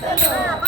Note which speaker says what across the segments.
Speaker 1: 那个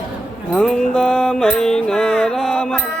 Speaker 2: Nanda Maina Rama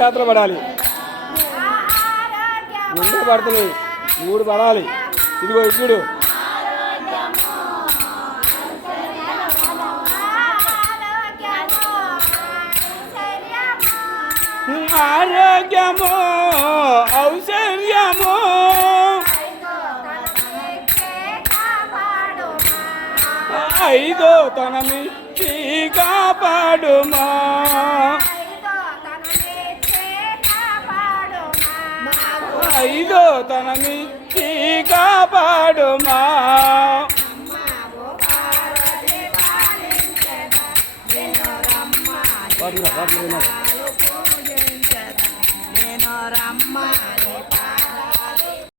Speaker 1: చేతులు పడాలి.
Speaker 2: ఆరోగ్యము
Speaker 1: ముందే పడుతున్నాయి. మూడు పడాలి. ఇదిగో ఇప్పుడు
Speaker 2: ఆరోగ్యము ఐశ్వర్యము
Speaker 1: ఔశ్వర్యము ఐదో తన మిచ్చి కాపాడుమా. ఐదో తన మిచ్చి కాపాడుమా పట్టుకురా, పట్టుకురా.